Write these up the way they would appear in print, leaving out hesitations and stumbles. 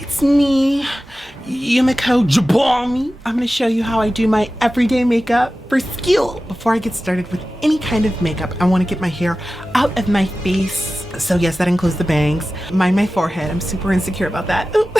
It's me, Yumiko Jabami. I'm gonna show you how I do my everyday makeup for school. Before I get started with any kind of makeup, I wanna get my hair out of my face. So yes, that includes the bangs. Mind my forehead, I'm super insecure about that. Oop.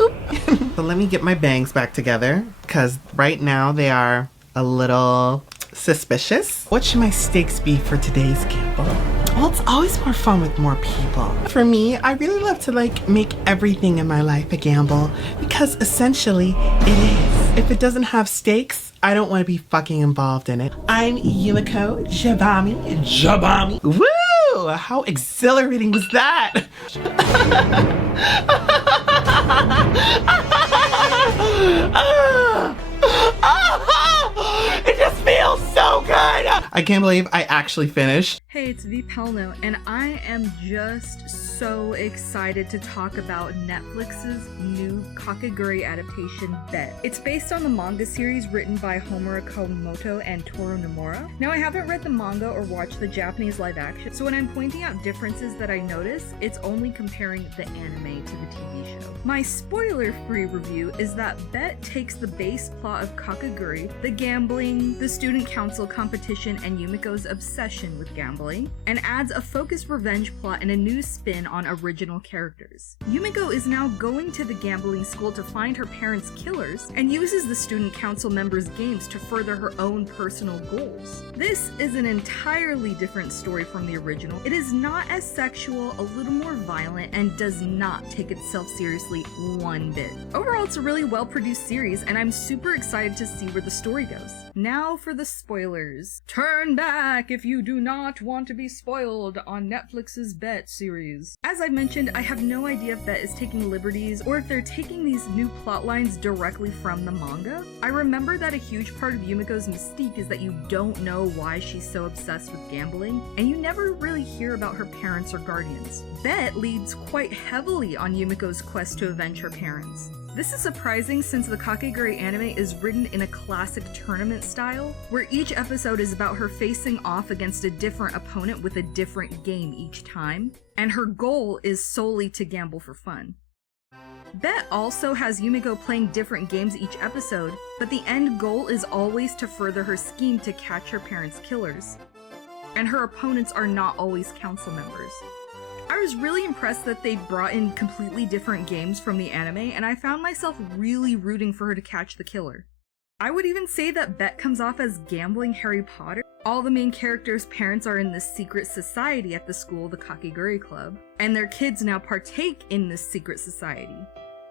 Oop. So let me get my bangs back together, because right now they are a little suspicious. What should my stakes be for today's gamble? Well, it's always more fun with more people. For me, I really love to make everything in my life a gamble, because essentially it is. If it doesn't have stakes, I don't want to be fucking involved in it. I'm Yumiko Jabami. Woo! How exhilarating was that? It just feels so good! I can't believe I actually finished. Hey, it's V Pelno, and I am just so excited to talk about Netflix's new Kakeguri adaptation, Bet. It's based on the manga series written by Homura Kawamoto and Toru Nomura. Now, I haven't read the manga or watched the Japanese live action, so when I'm pointing out differences that I notice, it's only comparing the anime to the TV show. My spoiler-free review is that Bet takes the base plot of Kakeguri, the gambling, the student council competition, and Yumiko's obsession with gambling, and adds a focused revenge plot and a new spin on original characters. Yumiko is now going to the gambling school to find her parents' killers, and uses the student council members' games to further her own personal goals. This is an entirely different story from the original. It is not as sexual, a little more violent, and does not take itself seriously one bit. Overall, it's a really well-produced series, and I'm super excited to see where the story goes. Now for the spoilers. Turn back if you do not want to be spoiled on Netflix's Bet series. As I mentioned, I have no idea if Bet is taking liberties or if they're taking these new plot lines directly from the manga. I remember that a huge part of Yumiko's mystique is that you don't know why she's so obsessed with gambling, and you never really hear about her parents or guardians. Bet leads quite heavily on Yumiko's quest to avenge her parents. This is surprising since the Kakeguri anime is written in a classic tournament style, where each episode is about her facing off against a different opponent with a different game each time, and her goal is solely to gamble for fun. Bet also has Yumiko playing different games each episode, but the end goal is always to further her scheme to catch her parents' killers, and her opponents are not always council members. I was really impressed that they brought in completely different games from the anime, and I found myself really rooting for her to catch the killer. I would even say that Bet comes off as gambling Harry Potter. All the main characters' parents are in this secret society at the school, the Kakeguri Club, and their kids now partake in this secret society,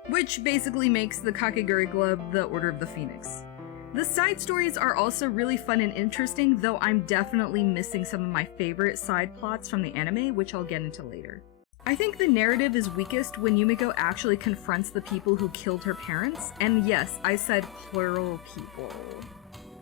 which basically makes the Kakeguri Club the Order of the Phoenix. The side stories are also really fun and interesting, though I'm definitely missing some of my favorite side plots from the anime, which I'll get into later. I think the narrative is weakest when Yumiko actually confronts the people who killed her parents, and yes, I said plural people.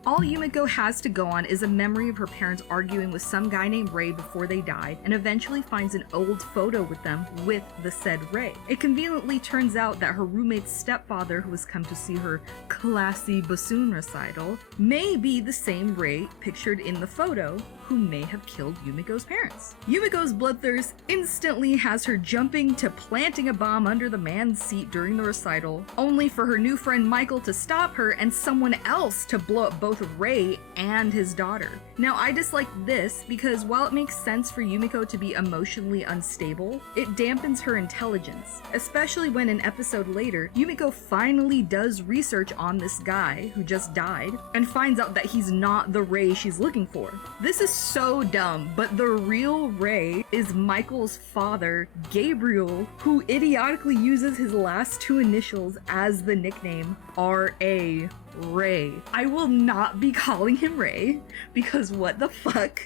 All Yumiko has to go on is a memory of her parents arguing with some guy named Ray before they died, and eventually finds an old photo with them with the said Ray. It conveniently turns out that her roommate's stepfather, who has come to see her classy bassoon recital, may be the same Ray pictured in the photo, who may have killed Yumiko's parents. Yumiko's bloodthirst instantly has her jumping to planting a bomb under the man's seat during the recital, only for her new friend Michael to stop her and someone else to blow up both Ray and his daughter. Now, I dislike this because while it makes sense for Yumiko to be emotionally unstable, it dampens her intelligence, especially when an episode later, Yumiko finally does research on this guy who just died and finds out that he's not the Ray she's looking for. This is so dumb, but the real Ray is Michael's father, Gabriel, who idiotically uses his last two initials as the nickname R.A. Ray. I will not be calling him Ray, because what the fuck?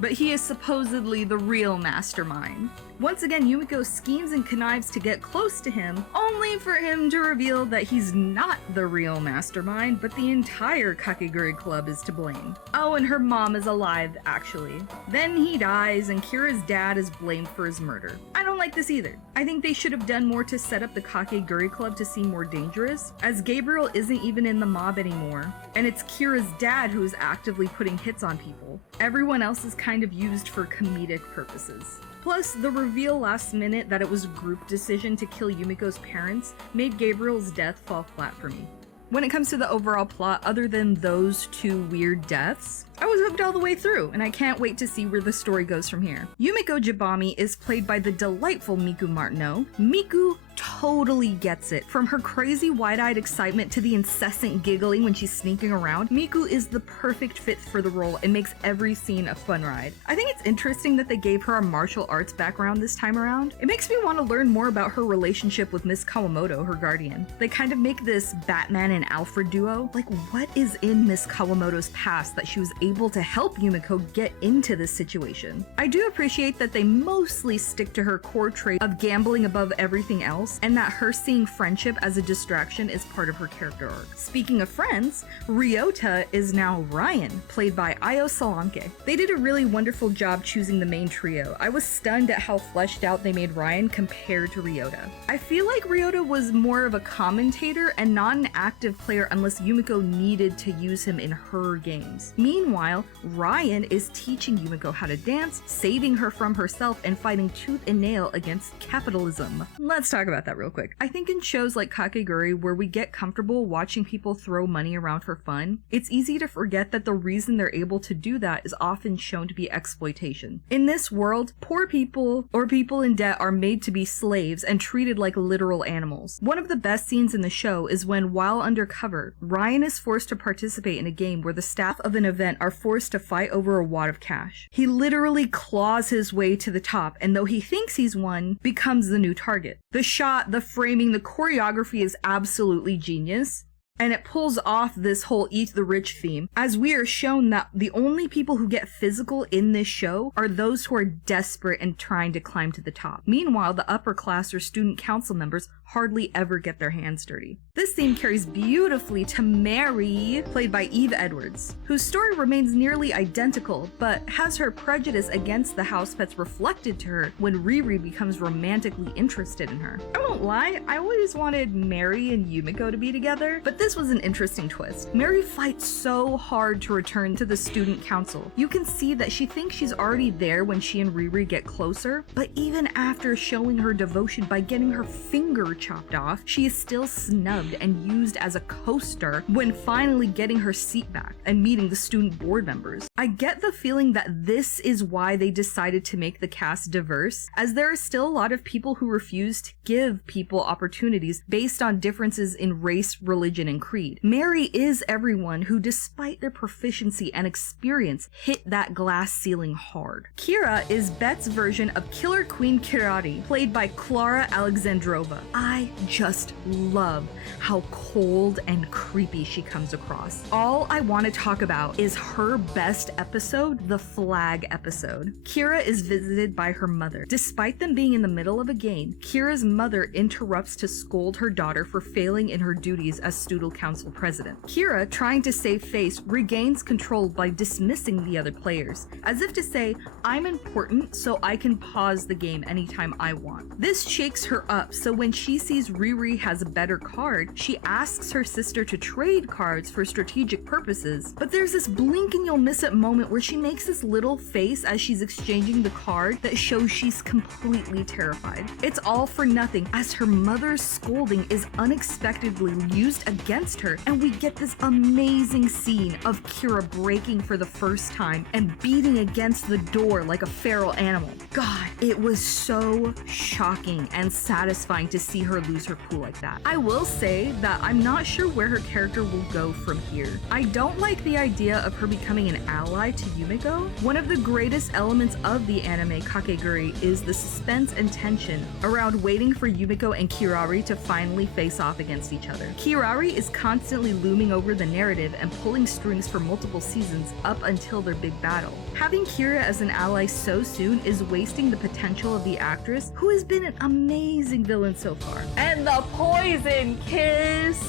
But he is supposedly the real mastermind. Once again, Yumiko schemes and connives to get close to him, only for him to reveal that he's not the real mastermind, but the entire Kakeguri Club is to blame. Oh, and her mom is alive, actually. Then he dies, and Kira's dad is blamed for his murder. I don't like this either. I think they should have done more to set up the Kakeguri Club to seem more dangerous, as Gabriel isn't even in the mob anymore, and it's Kira's dad who is actively putting hits on people. Everyone else is kind of used for comedic purposes. Plus, the reveal last minute that it was a group decision to kill Yumiko's parents made Gabriel's death fall flat for me. When it comes to the overall plot, other than those two weird deaths, I was hooked all the way through, and I can't wait to see where the story goes from here. Yumiko Jabami is played by the delightful Miku Martineau. Miku totally gets it. From her crazy wide-eyed excitement to the incessant giggling when she's sneaking around, Miku is the perfect fit for the role and makes every scene a fun ride. I think it's interesting that they gave her a martial arts background this time around. It makes me want to learn more about her relationship with Miss Kawamoto, her guardian. They kind of make this Batman and Alfred duo. Like, what is in Miss Kawamoto's past that she was able to help Yumiko get into this situation? I do appreciate that they mostly stick to her core trait of gambling above everything else, and that her seeing friendship as a distraction is part of her character arc. Speaking of friends, Ryota is now Ryan, played by Ayo Solanke. They did a really wonderful job choosing the main trio. I was stunned at how fleshed out they made Ryan compared to Ryota. I feel like Ryota was more of a commentator and not an active player unless Yumiko needed to use him in her games. Meanwhile, Ryan is teaching Yumiko how to dance, saving her from herself, and fighting tooth and nail against capitalism. Let's talk about that real quick. I think in shows like Kakeguri, where we get comfortable watching people throw money around for fun, it's easy to forget that the reason they're able to do that is often shown to be exploitation. In this world, poor people or people in debt are made to be slaves and treated like literal animals. One of the best scenes in the show is when, while undercover, Ryan is forced to participate in a game where the staff of an event are forced to fight over a wad of cash. He literally claws his way to the top, and though he thinks he's won, becomes the new target. The shot, the framing, the choreography is absolutely genius. And it pulls off this whole eat the rich theme, as we are shown that the only people who get physical in this show are those who are desperate and trying to climb to the top. Meanwhile, the upper class or student council members hardly ever get their hands dirty. This theme carries beautifully to Mary, played by Eve Edwards, whose story remains nearly identical, but has her prejudice against the house pets reflected to her when Riri becomes romantically interested in her. I won't lie, I always wanted Mary and Yumiko to be together, but this was an interesting twist. Mary fights so hard to return to the student council. You can see that she thinks she's already there when she and Riri get closer, but even after showing her devotion by getting her finger chopped off, she is still snubbed and used as a coaster when finally getting her seat back and meeting the student board members. I get the feeling that this is why they decided to make the cast diverse, as there are still a lot of people who refuse to give people opportunities based on differences in race, religion, and creed. Mary is everyone who, despite their proficiency and experience, hit that glass ceiling hard. Kira is Bet's version of Killer Queen Kirari, played by Clara Alexandrova. I just love how cold and creepy she comes across. All I want to talk about is her best episode, the flag episode. Kira is visited by her mother. Despite them being in the middle of a game, Kira's mother interrupts to scold her daughter for failing in her duties as student council president. Kira, trying to save face, regains control by dismissing the other players, as if to say, I'm important, so I can pause the game anytime I want. This shakes her up, so when she sees Riri has a better card, she asks her sister to trade cards for strategic purposes, but there's this blink and you'll miss it moment where she makes this little face as she's exchanging the card that shows she's completely terrified. It's all for nothing, as her mother's scolding is unexpectedly used against her, and we get this amazing scene of Kira breaking for the first time and beating against the door like a feral animal. God, it was so shocking and satisfying to see her lose her cool like that. I will say that I'm not sure where her character will go from here. I don't like the idea of her becoming an ally to Yumiko. One of the greatest elements of the anime Kakeguri is the suspense and tension around waiting for Yumiko and Kirari to finally face off against each other. Kirari is constantly looming over the narrative and pulling strings for multiple seasons up until their big battle. Having Kira as an ally so soon is wasting the potential of the actress, who has been an amazing villain so far. And the poison kiss!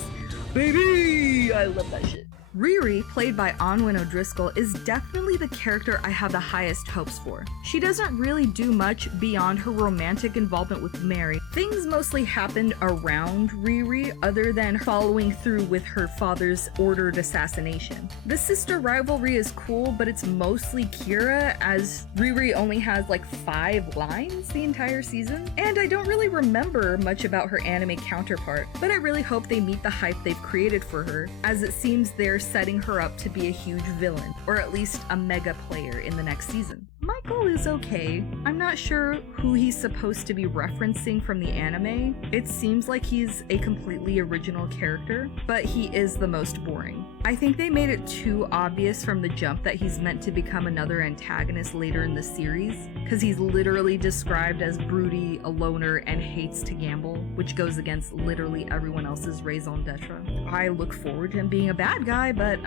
Baby! I love that shit. Riri, played by Onwin O'Driscoll, is definitely the character I have the highest hopes for. She doesn't really do much beyond her romantic involvement with Mary. Things mostly happened around Riri other than following through with her father's ordered assassination. The sister rivalry is cool, but it's mostly Kira, as Riri only has like 5 lines the entire season. And I don't really remember much about her anime counterpart, but I really hope they meet the hype they've created for her, as it seems they're setting her up to be a huge villain, or at least a mega player in the next season. Michael is okay. I'm not sure who he's supposed to be referencing from the anime. It seems like he's a completely original character, but he is the most boring. I think they made it too obvious from the jump that he's meant to become another antagonist later in the series, because he's literally described as broody, a loner, and hates to gamble, which goes against literally everyone else's raison d'etre. I look forward to him being a bad guy, but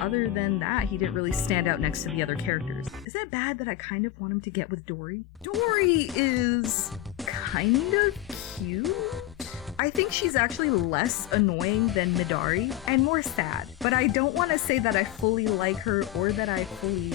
other than that, he didn't really stand out next to the other characters. Is that bad that I kind of want him to get with Dory? Dory is kind of cute. I think she's actually less annoying than Midori and more sad, but I don't want to say that I fully like her or that I fully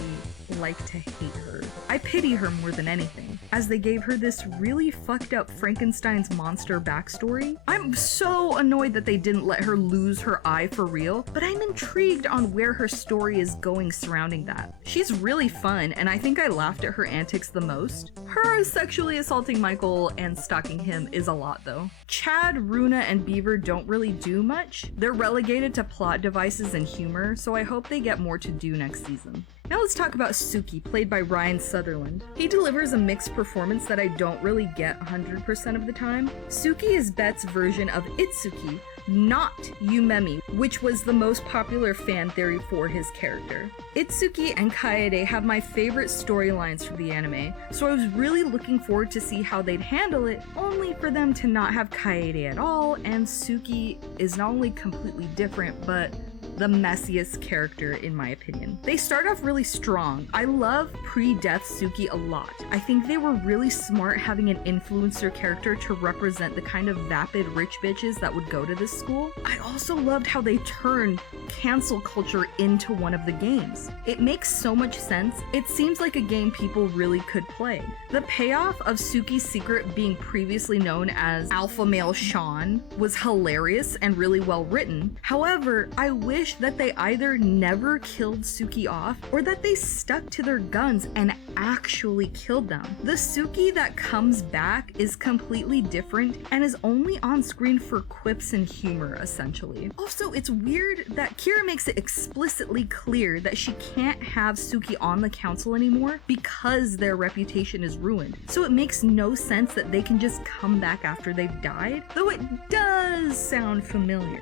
like to hate her. I pity her more than anything, as they gave her this really fucked up Frankenstein's monster backstory. I'm so annoyed that they didn't let her lose her eye for real, but I'm intrigued on where her story is going surrounding that. She's really fun, and I think I laughed at her antics the most. Her sexually assaulting Michael and stalking him is a lot though. Chad, Runa, and Beaver don't really do much. They're relegated to plot devices and humor, so I hope they get more to do next season. Now let's talk about Suki, played by Ryan Sutherland. He delivers a mixed performance that I don't really get 100% of the time. Suki is Bet's version of Itsuki, not Yumemi, which was the most popular fan theory for his character. Itsuki and Kaede have my favorite storylines from the anime, so I was really looking forward to see how they'd handle it, only for them to not have Kaede at all, and Suki is not only completely different, but the messiest character in my opinion. They start off really strong. I love pre-death Suki a lot. I think they were really smart having an influencer character to represent the kind of vapid rich bitches that would go to this school. I also loved how they turned cancel culture into one of the games. It makes so much sense. It seems like a game people really could play. The payoff of Suki's secret being previously known as alpha male Sean was hilarious and really well written. However, I wish that they either never killed Suki off or that they stuck to their guns and actually killed them. The Suki that comes back is completely different and is only on screen for quips and humor, essentially. Also, it's weird that Kira makes it explicitly clear that she can't have Suki on the council anymore because their reputation is ruined. So it makes no sense that they can just come back after they've died, though it does sound familiar.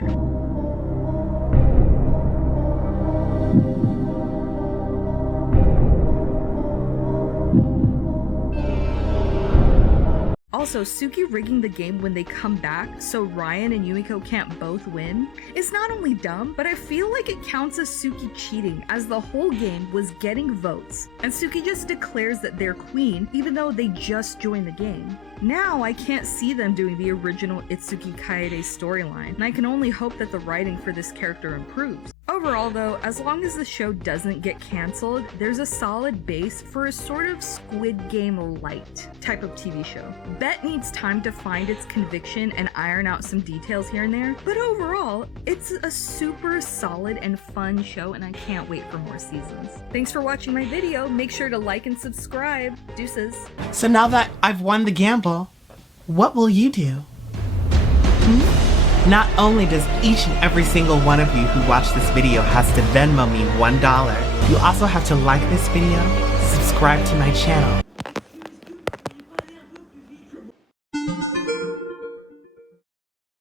Also, Suki rigging the game when they come back so Ryan and Yumiko can't both win is not only dumb, but I feel like it counts as Suki cheating, as the whole game was getting votes, and Suki just declares that they're queen even though they just joined the game. Now I can't see them doing the original Itsuki Kaede storyline, and I can only hope that the writing for this character improves. Overall though, as long as the show doesn't get cancelled, there's a solid base for a sort of Squid Game light type of TV show. Bet needs time to find its conviction and iron out some details here and there, but overall, it's a super solid and fun show and I can't wait for more seasons. Thanks for watching my video, make sure to like and subscribe. Deuces. So now that I've won the gamble, what will you do? Not only does each and every single one of you who watch this video has to Venmo me $1, you also have to like this video, subscribe to my channel,